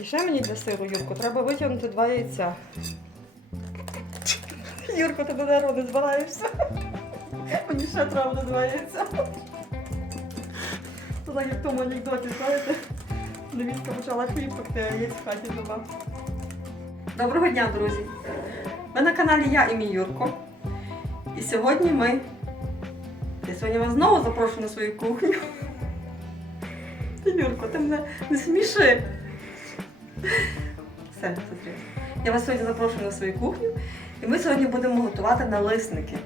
І ще мені для сиру, Юрко, треба витягнути два яйця. Юрко, ти до дерева не збираєшся. Мені ще треба буде два яйця. То як в тому анекдоті, знаєте, невістка почала хліб а яєць в хаті нема. Доброго дня, друзі! Ви на каналі я і мій Юрко. І сьогодні ми. Я сьогодні вас знову запрошую на свою кухню. Юрко, ти мене не сміши. Все, це серйозно. Я вас сьогодні запрошую на свою кухню, і ми сьогодні будемо готувати налисники.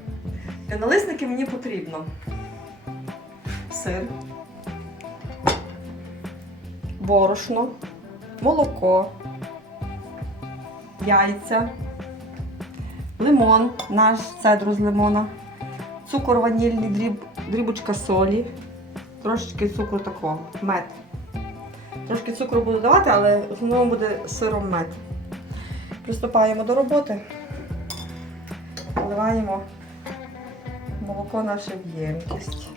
Для налисників мені потрібно сир, борошно, молоко, яйця, лимон, наш цедру з лимона, цукор ванільний, дріб, дрібочка солі, трошечки цукру такого, мед. Трошки цукру буду давати, але в основному буде сиром мед. Приступаємо до роботи. Вливаємо молоко наше в ємкість.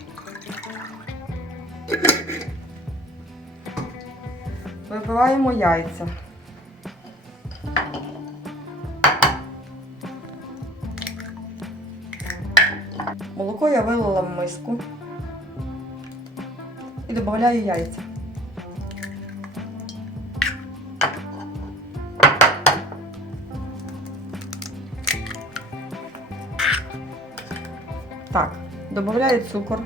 Вибиваємо яйця. Молоко я вилила в миску і додаю яйця. Додаю цукор.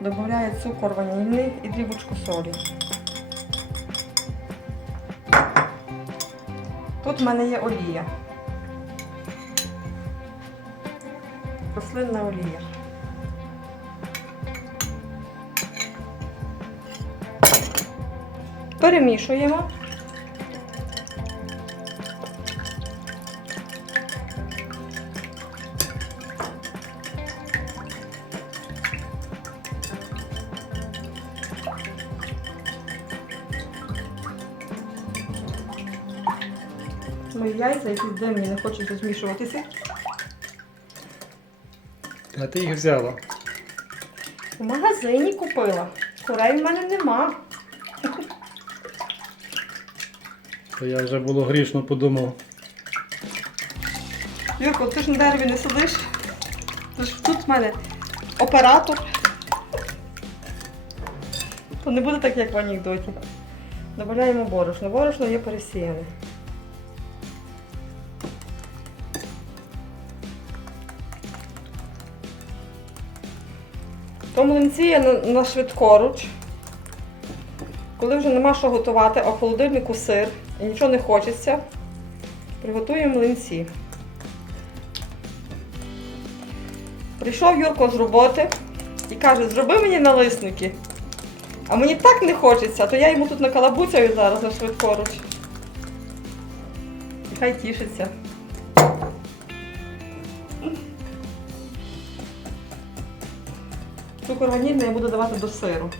Добавляю цукор ванільний і дрібочку солі. Тут в мене є олія. Рослинна олія. Перемішуємо. Мої яйця, які димні, не хочуть розмішуватися. А ти їх взяла. В магазині купила. Курей в мене нема. То я вже було грішно подумав. Юрко, ти ж на дереві не сидиш. Ти ж тут в мене оператор. То не буде так, як в анекдоті. Добавляємо борошно. Борошно є пересіяне. Млинці я на, на швидкоруч. Коли вже нема що готувати, а в холодильнику сир і нічого не хочеться, приготуємо млинці. Прийшов Юрко з роботи і каже, зроби мені налисники. А мені так не хочеться, то я йому тут накалабуцяю зараз на швидкоруч. Хай тішиться. Цукор ванільний я буду давати до сиру.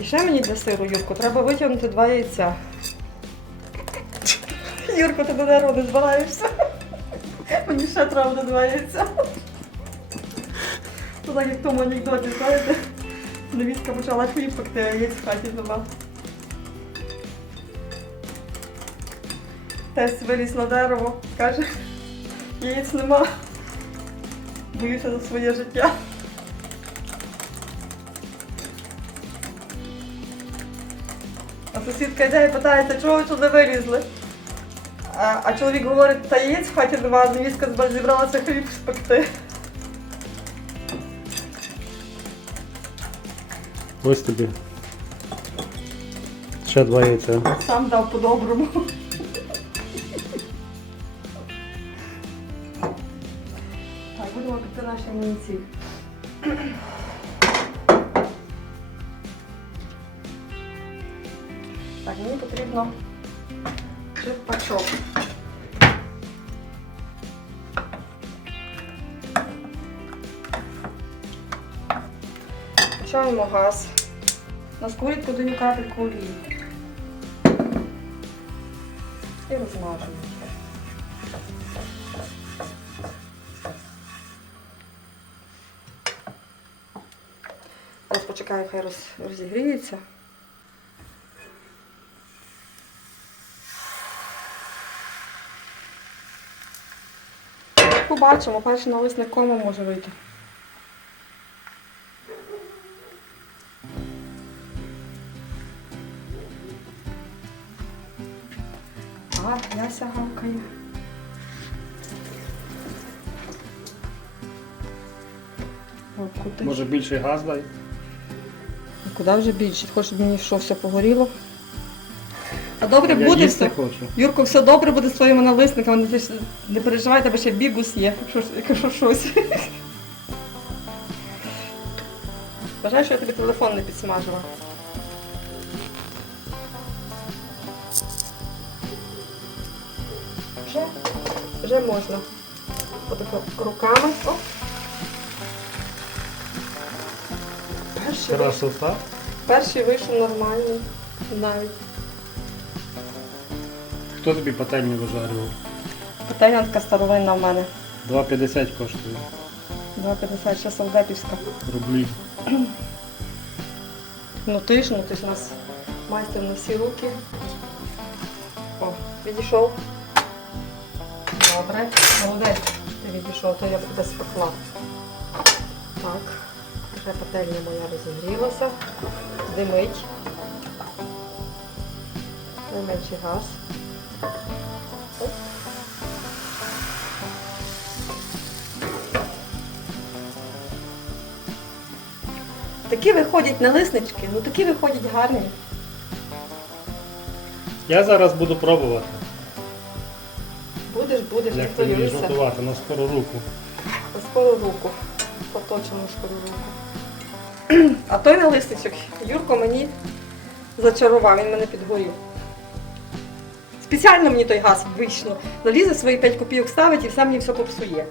І ще мені для сиру, Юрко, треба витягнути два яйця. Юрко, ти до не збираєшся. Мені ще треба буде два яйця. То так як в тому анекдоті, знаєте, невістка почала хліб пекти, а яєць в хаті нема. Тесть виліз на дерево, каже, яєць нема. Боюся за своє життя. А сусідка йде і питається, чого ви туди вилізли? А, а чоловік говорить, та яєць в хаті нема, а невістка зібралася хліб спекти. Ось тобі. Ще два яйця. Сам дав по-доброму. Наші млинці. Так, мені потрібно черпачок. Включаємо газ. На сковорідку даю капельку олії. І розмажемо. Зараз почекаю, хай роз, розігріється. Побачимо, перший налисник кома може вийти. А, яся гавкає. Може більший газ дай? Куди вже більше? Хочеш, щоб мені що все погоріло? А добре Я буде їсти все. хочу. Юрко, все добре буде з твоїми налисниками. Не, ти- не переживай, тебе ще бігус є, якщо, ж- якщо щось. Бажаю, що я тобі телефон не підсмажила. Вже, вже можна. Отако руками. Оп. Перший, вийшов- Красота. перший вийшов нормальний. Навіть. Хто тобі пательню вижарював? Пательня така старовинна в мене. 2,50 коштує. 2,50 ще солдатівська. Рублі. Ну ти ж, ну ти ж у нас майстер на всі руки. О, відійшов. Добре. Молодець, ти відійшов, то я б тебе спекла. Так. Вже пательня моя розігрілася. Димить. Найменший газ. Оп. Такі виходять налиснички, ну такі виходять гарні. Я зараз буду пробувати, Будеш, будеш, не як ти хвилюйся. готувати на скору руку. На скору руку. Поточимо скору руку. А той налисничок Юрко мені зачарував, він мене підгорів. Спеціально мені той газ вийшло. Налізе свої 5 копійок ставить і все мені все попсує.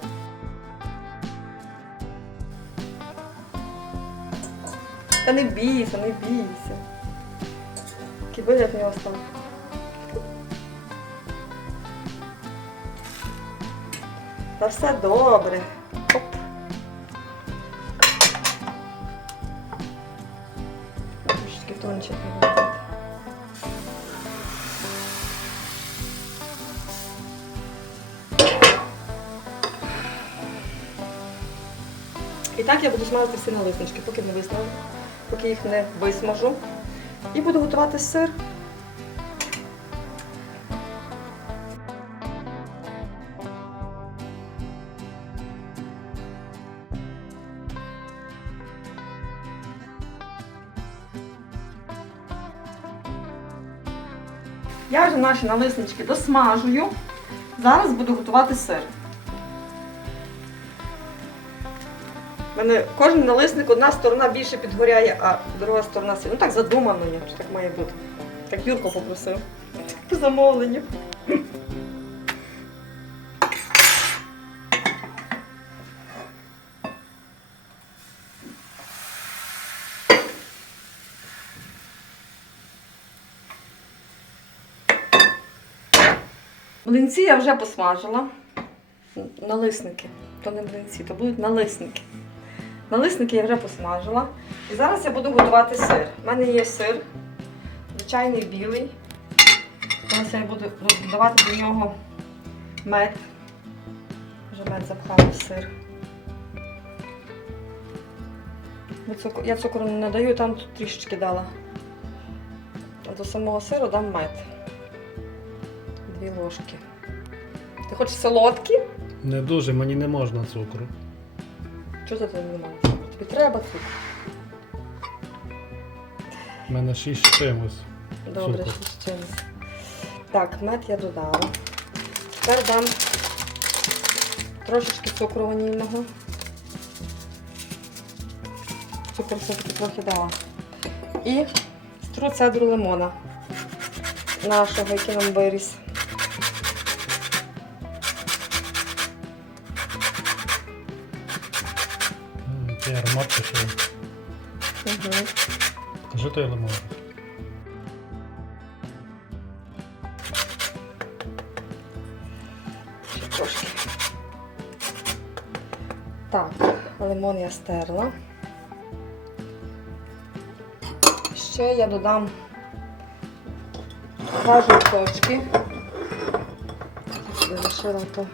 Та не бійся, не бійся. Який вигляд в нього став. Та все добре. Робити. І так я буду смажити всі налиснички, поки не висмажу, поки їх не висмажу. І буду готувати сир. Наші налиснички досмажую. Зараз буду готувати сир. У мене кожен налисник одна сторона більше підгоряє, а друга сторона сильно. Ну так задумано, що так має бути. Так Юрко попросив. По замовленню. Млинці я вже посмажила. Налисники. То не млинці, то будуть налисники. Налисники я вже посмажила. І зараз я буду готувати сир. У мене є сир, звичайний білий. Зараз я буду додавати до нього мед. Вже мед запхала в сир. Я цукру не даю, там тут трішечки дала. До самого сиру дам мед. Дві ложки. Ти хочеш солодкі? Не дуже, мені не можна цукру. Чого за тебе немає цукру? Тобі треба цукру. У мене 6 з чимось. Добре, ще з чимось. Так, мед я додала. Тепер дам трошечки цукру ванільного. Цукор все-таки трохи дала. І стру цедру лимона нашого, який нам виріс. Аромат пішов. Угу. Кажи той лимон. трошки. Так, лимон я стерла. Ще я додам два жовточки. Я лишила то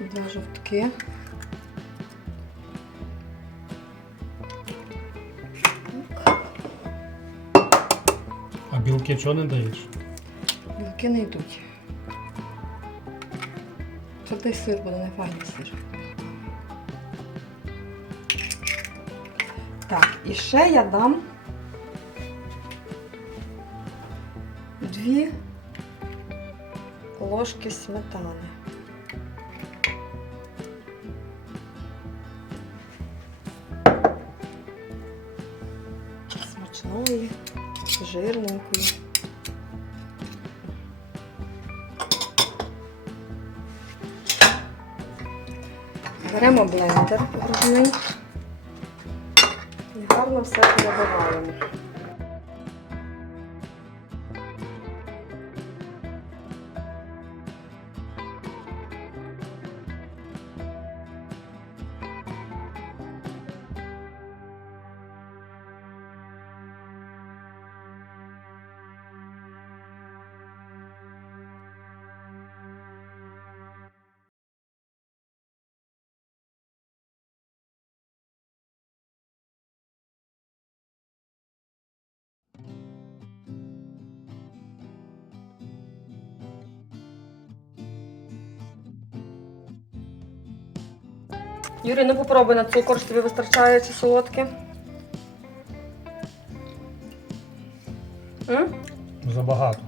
два жовтки. Білки чого не даєш? Білки не йдуть. Твердий сир буде не файний сир. Так, і ще я дам дві ложки сметани. Смачної, жирненької. Беремо блендер грудний і гарно все перебиваємо. Юрій, ну попробуй на цукор, що тобі вистачає чи солодке. М? Забагато.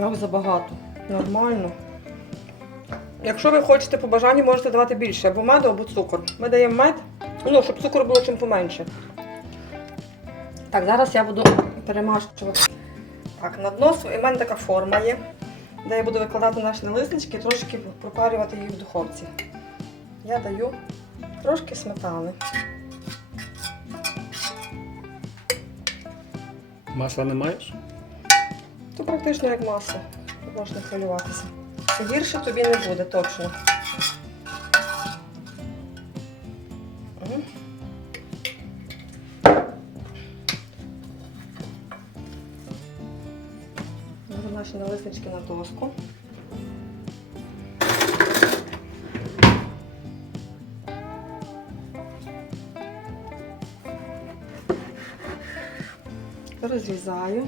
Як забагато. Нормально. Якщо ви хочете по бажанню, можете давати більше або меду, або цукор. Ми даємо мед, ну, щоб цукор було чим поменше. Так, зараз я буду перемащувати. Так, на дно в мене така форма є, де я буду викладати наші налиснички і трошки пропарювати їх в духовці. Я даю трошки сметани. Масла не маєш? То практично як маса. Можна хвилюватися. Гірше тобі не буде точно. Наші налиснички на доску. Розрізаю.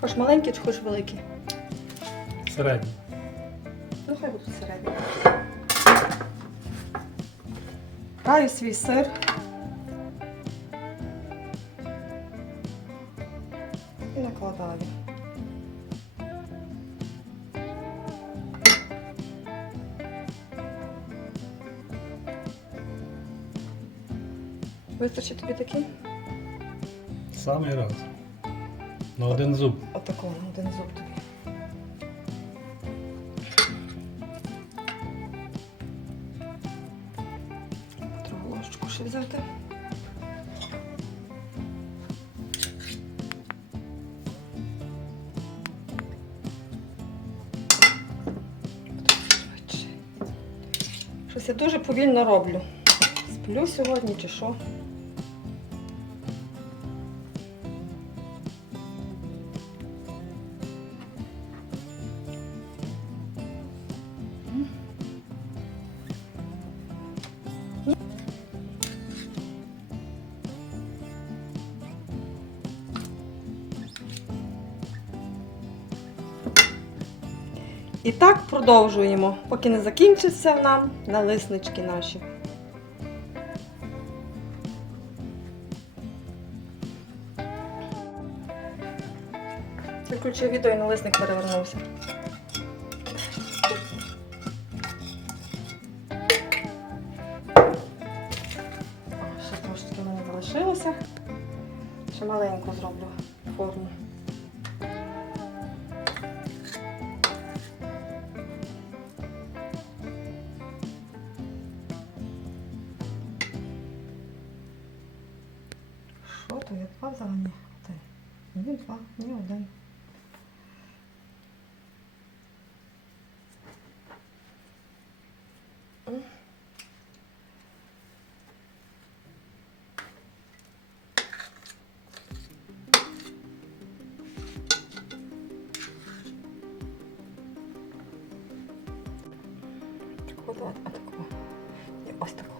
Хоч маленький чи хоч великий? Середній. Ну, хай будуть середні. Краю свій сир. І накладаю. Вистачить тобі такий? Самий раз. На один зуб. Отакого, на один зуб тобі. Треба ложечку ще взяти. Щось я дуже повільно роблю. Сплю сьогодні чи що. І так продовжуємо, поки не закінчиться нам налиснички наші. Виключив відео і налисник перевернувся. Ще трошки в мене залишилося. Ще маленьку зроблю форму. Давайте такого. І ось таку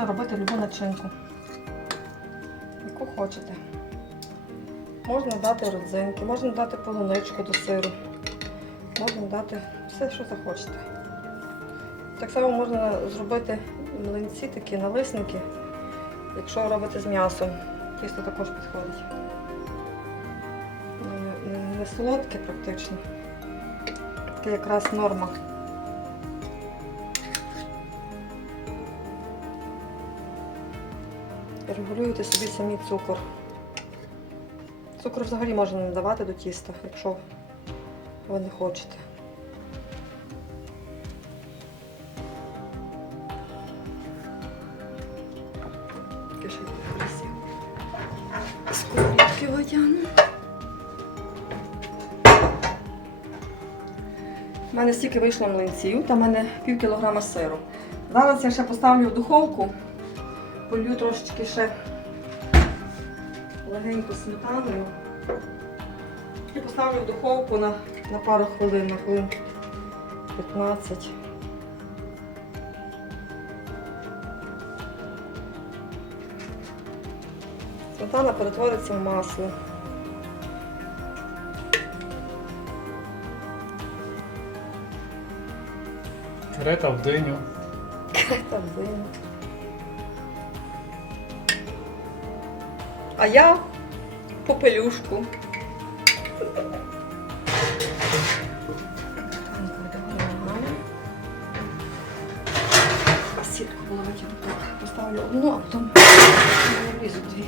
Можна робити любу начинку, яку хочете. Можна дати родзинки, можна дати полуничку до сиру, можна дати все, що захочете. Так само можна зробити млинці такі налисники, якщо робите з м'ясом. Тісто також підходить. Не солодке практично. Таке якраз норма. Регулюєте собі самі цукор. Цукор взагалі можна не давати до тіста, якщо ви не хочете. Кишить. Сковорідки водяну. У мене стільки вийшло млинців, там в мене пів кілограма сиру. Зараз я ще поставлю в духовку, полью трошечки ще легенько сметаною. І поставлю в духовку на, на пару хвилин, на хвилин 15. Сметана перетвориться в масло. Крета в диню. Там видно. А я попелюшку. Сітку було витягнути. Поставлю одну, а потім влізу дві.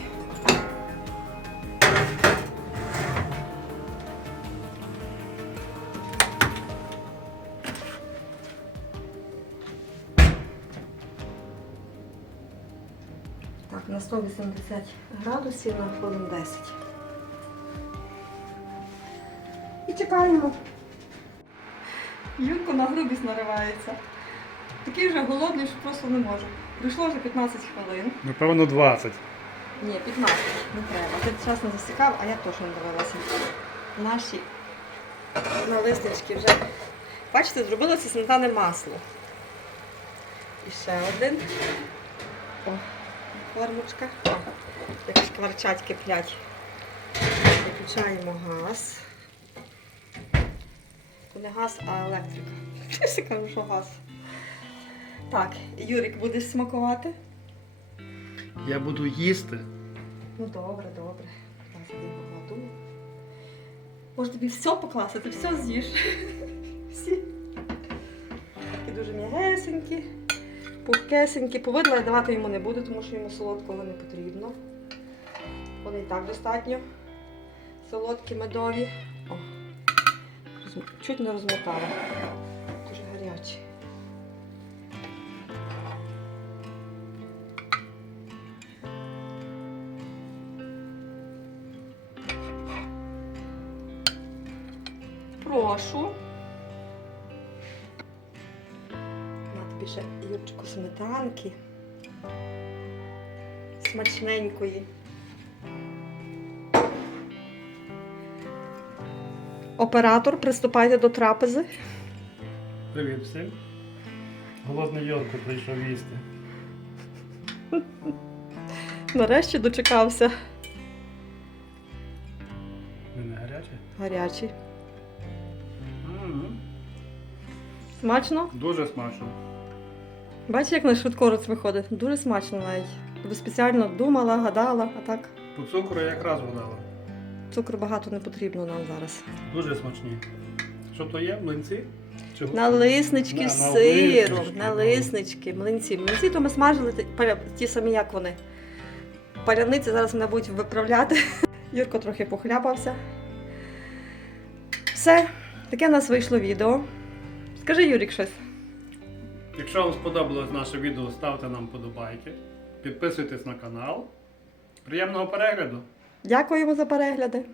180 градусів на хвилин 10. І чекаємо. Юрко на грубість наривається. Такий вже голодний, що просто не може. Прийшло вже 15 хвилин. Напевно, 20. Ні, 15, не треба. Ти час не засікав, а я точно не дивилася. Наші налиснички вже. Бачите, зробилося сметане масло. І ще один. О, формочка. О, як шкварчать киплять. Виключаємо газ. Не газ, а електрика. Я ще кажу, що газ. Так, Юрик будеш смакувати? Я буду їсти. Ну добре, добре. Покладу. Може тобі все покласти, ти все з'їш. Всі. Такі дуже м'ягесенькі, пухкесенькі. Повидла я давати йому не буду, тому що йому солодкого не потрібно. Вони і так достатньо. Солодкі, медові. О, чуть не розмотала. Дуже гарячі. Прошу. Ще Юрчику сметанки. Смачненької. Оператор, приступайте до трапези. Привіт всім. Голодний Йорко прийшов їсти. Нарешті дочекався. Ви не гаряче? Гарячий. М, Смачно? Дуже смачно. Бачиш, як на швидкороць виходить? Дуже смачно навіть. Тобі спеціально думала, гадала, а так По цукру якраз вгадала. цукру багато не потрібно нам зараз. Дуже смачні. Що то є? Млинці? Чи гу- Налиснички з налиснички, сиром, ну. налиснички, млинці. Млинці то ми смажили ті- паля- ті самі, як вони. Паляниці зараз мене будуть виправляти. Юрко трохи похлябався. Все, таке в нас вийшло відео. Скажи, Юрік, щось. Якщо вам сподобалось наше відео, ставте нам подобайки, підписуйтесь на канал. Приємного перегляду! Дякуємо за перегляди.